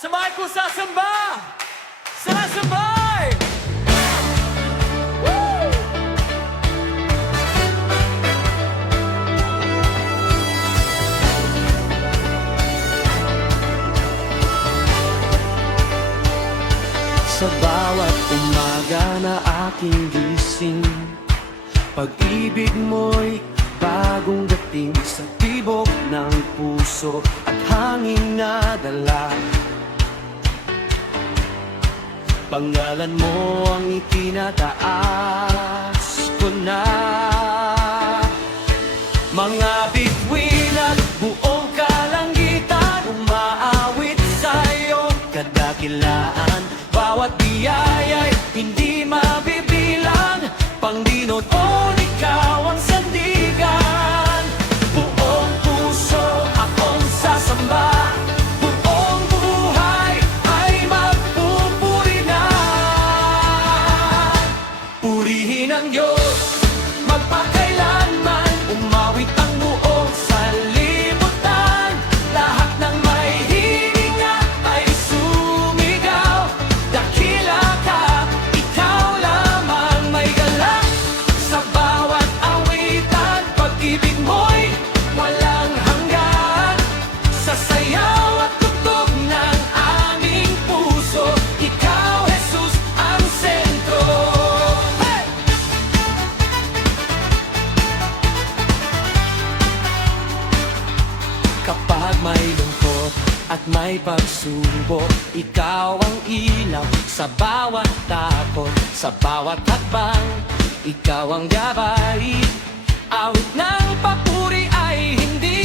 Samahan ko sasamba! Sasambay! Woo! Sa bawat umaga na aking gising, pag-ibig mo'y bagong dating sa tibok ng puso at hangin na dala. Pangalan mo ang itinataas ko na. Mga bituin at buong kalangitan umaawit sa'yo kadakilaan. Bawat biyaya'y hindi mabibilang. Panginoon, ikaw ang sandigan. Buong puso akong sasamba. Buong buhay ay magpupuri na. Purihin ang Diyos, magpakailanman. Umawit ang buong sanlibutan. Lahat ng may hininga ay sumigaw. Dakila ka, ikaw lamang may galak. Sa bawat awitan, pag-ibig mo'y walang hanggan. Sa sayaw at tugtog ng aming puso, ikaw, Jesus, ang sentro. Hey! Kapag may lungkot at may pagsubok, ikaw ang ilaw sa bawat takot, sa bawat hakbang, ikaw ang gabay. Awit ng papuri ay hindi